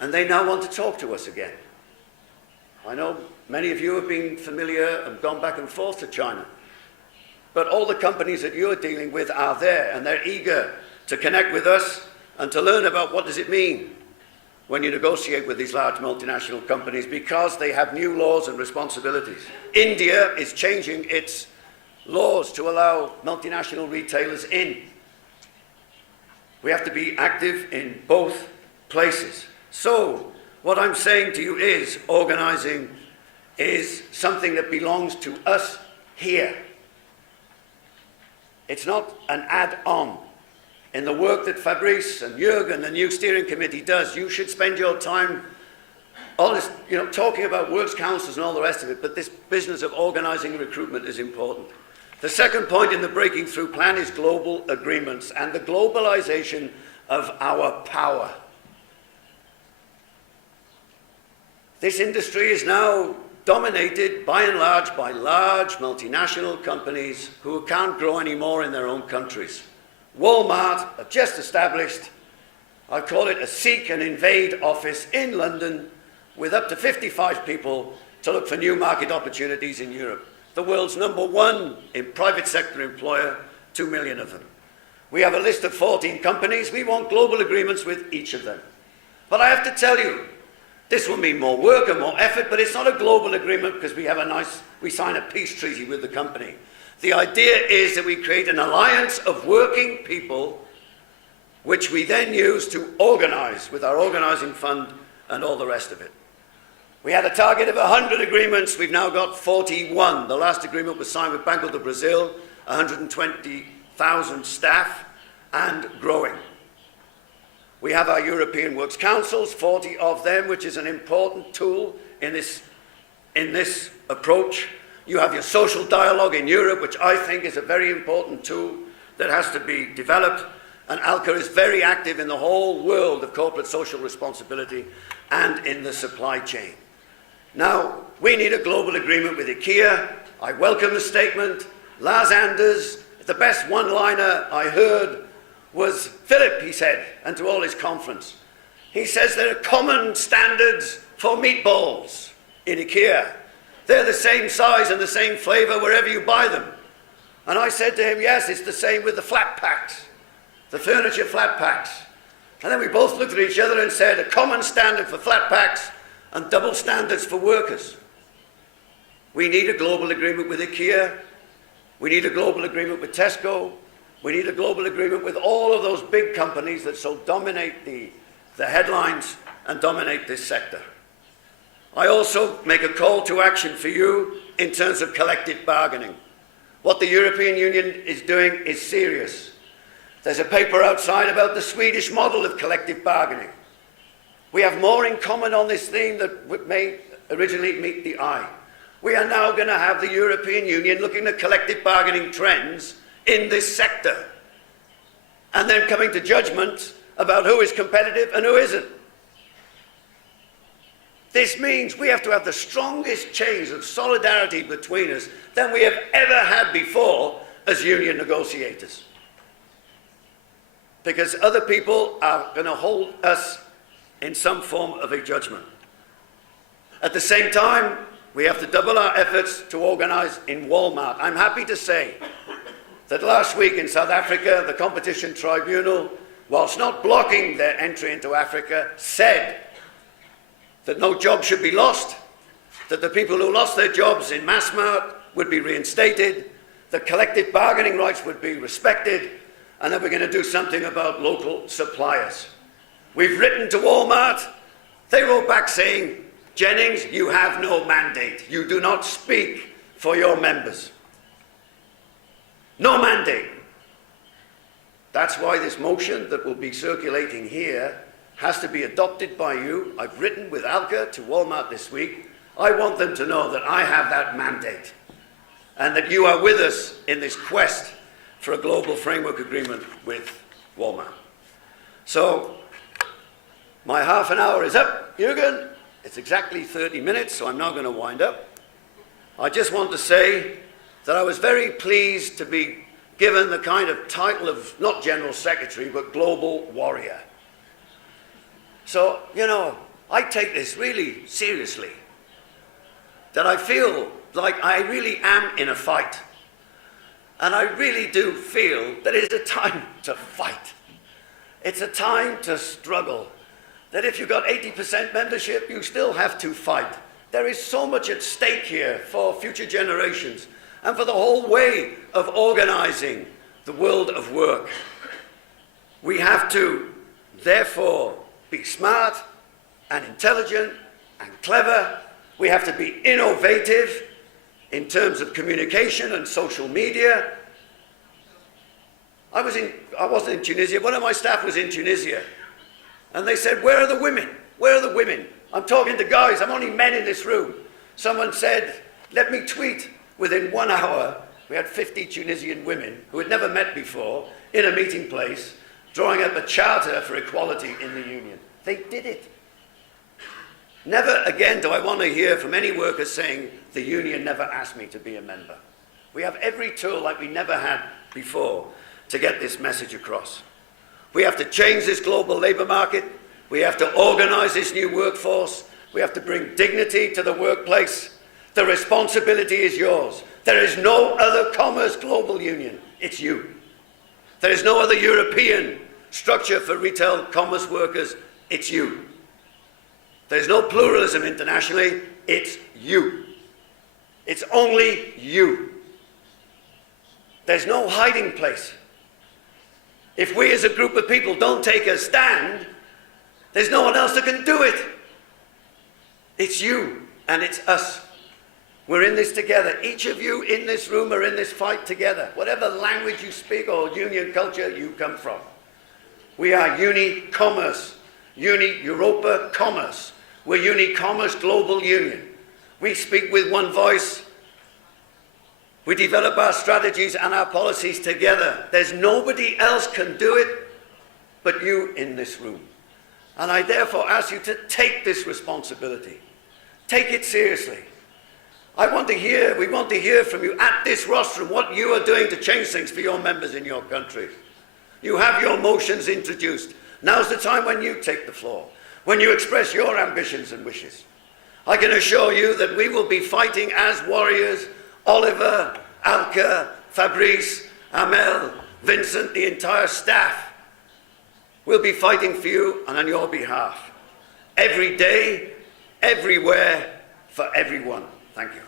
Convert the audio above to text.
and they now want to talk to us again. I know many of you have been familiar and gone back and forth to China, but all the companies that you're dealing with are there, and they're eager to connect with us and to learn about what does it mean when you negotiate with these large multinational companies, because they have new laws and responsibilities. India is changing its laws to allow multinational retailers in. We have to be active in both places. So what I'm saying to you is organizing is something that belongs to us here. It's not an add-on. In the work that Fabrice and Jürgen, the new steering committee, does, you should spend your time talking about works councils and all the rest of it, but this business of organizing recruitment is important. The second point in the Breaking Through plan is global agreements and the globalization of our power. This industry is now dominated by and large by large multinational companies who can't grow anymore in their own countries. Walmart have just established, I call it a seek and invade office in London with up to 55 people to look for new market opportunities in Europe. The world's #1 in private sector employer, 2 million of them. We have a list of 14 companies. We want global agreements with each of them. But I have to tell you, this will mean more work and more effort, but it's not a global agreement because we sign a peace treaty with the company. The idea is that we create an alliance of working people which we then use to organize with our organizing fund and all the rest of it. We had a target of 100 agreements. We've now got 41. The last agreement was signed with Banco do Brasil, 120,000 staff and growing. We have our European Works Councils, 40 of them, which is an important tool in this approach. You have your social dialogue in Europe, which I think is a very important tool that has to be developed. And ALCA is very active in the whole world of corporate social responsibility and in the supply chain. Now, we need a global agreement with IKEA. I welcome the statement. Lars Anders, the best one-liner I heard was Philip, he said, and to all his conference. He says there are common standards for meatballs in IKEA. They're the same size and the same flavor wherever you buy them. And I said to him, yes, it's the same with the flat packs, the furniture flat packs. And then we both looked at each other and said, a common standard for flat packs and double standards for workers. We need a global agreement with IKEA. We need a global agreement with Tesco. We need a global agreement with all of those big companies that so dominate the headlines and dominate this sector. I also make a call to action for you in terms of collective bargaining. What the European Union is doing is serious. There's a paper outside about the Swedish model of collective bargaining. We have more in common on this theme that may originally meet the eye. We are now going to have the European Union looking at collective bargaining trends in this sector and then coming to judgment about who is competitive and who isn't. This means we have to have the strongest chains of solidarity between us than we have ever had before as union negotiators. Because other people are going to hold us in some form of a judgment. At the same time, we have to double our efforts to organize in Walmart. I'm happy to say that last week in South Africa, the Competition Tribunal, whilst not blocking their entry into Africa, said that no job should be lost, that the people who lost their jobs in Massmart would be reinstated, that collective bargaining rights would be respected, and that we're going to do something about local suppliers. We've written to Walmart. They wrote back saying, Jennings, you have no mandate. You do not speak for your members. No mandate. That's why this motion that will be circulating here has to be adopted by you. I've written with ALCA to Walmart this week. I want them to know that I have that mandate and that you are with us in this quest for a global framework agreement with Walmart. So, my half an hour is up, Jürgen. It's exactly 30 minutes, so I'm now going to wind up. I just want to say that I was very pleased to be given the kind of title of not General Secretary, but Global Warrior. So, you know, I take this really seriously, that I feel like I really am in a fight. And I really do feel that it's a time to fight. It's a time to struggle. That if you've got 80% membership, you still have to fight. There is so much at stake here for future generations and for the whole way of organizing the world of work. We have to, therefore, be smart and intelligent and clever. We have to be innovative in terms of communication and social media. I wasn't in Tunisia. One of my staff was in Tunisia. And they said, where are the women? Where are the women? I'm talking to guys. I'm only men in this room. Someone said, let me tweet. Within 1 hour, we had 50 Tunisian women who had never met before in a meeting place, drawing up a charter for equality in the union. They did it. Never again do I want to hear from any workers saying, the union never asked me to be a member. We have every tool like we never had before to get this message across. We have to change this global labour market. We have to organise this new workforce. We have to bring dignity to the workplace. The responsibility is yours. There is no other commerce global union. It's you. There is no other European structure for retail commerce workers. It's you. There's no pluralism internationally. It's you. It's only you. There's no hiding place. If we as a group of people don't take a stand, there's no one else that can do it. It's you and it's us. We're in this together. Each of you in this room are in this fight together. Whatever language you speak or union culture you come from. We are Uni Commerce, Uni Europa Commerce. We're Uni Commerce Global Union. We speak with one voice. We develop our strategies and our policies together. There's nobody else can do it but you in this room. And I therefore ask you to take this responsibility. Take it seriously. We want to hear from you at this rostrum what you are doing to change things for your members in your country. You have your motions introduced. Now's the time when you take the floor, when you express your ambitions and wishes. I can assure you that we will be fighting as warriors. Oliver, Alka, Fabrice, Amel, Vincent, the entire staff will be fighting for you and on your behalf. Every day, everywhere, for everyone. Thank you.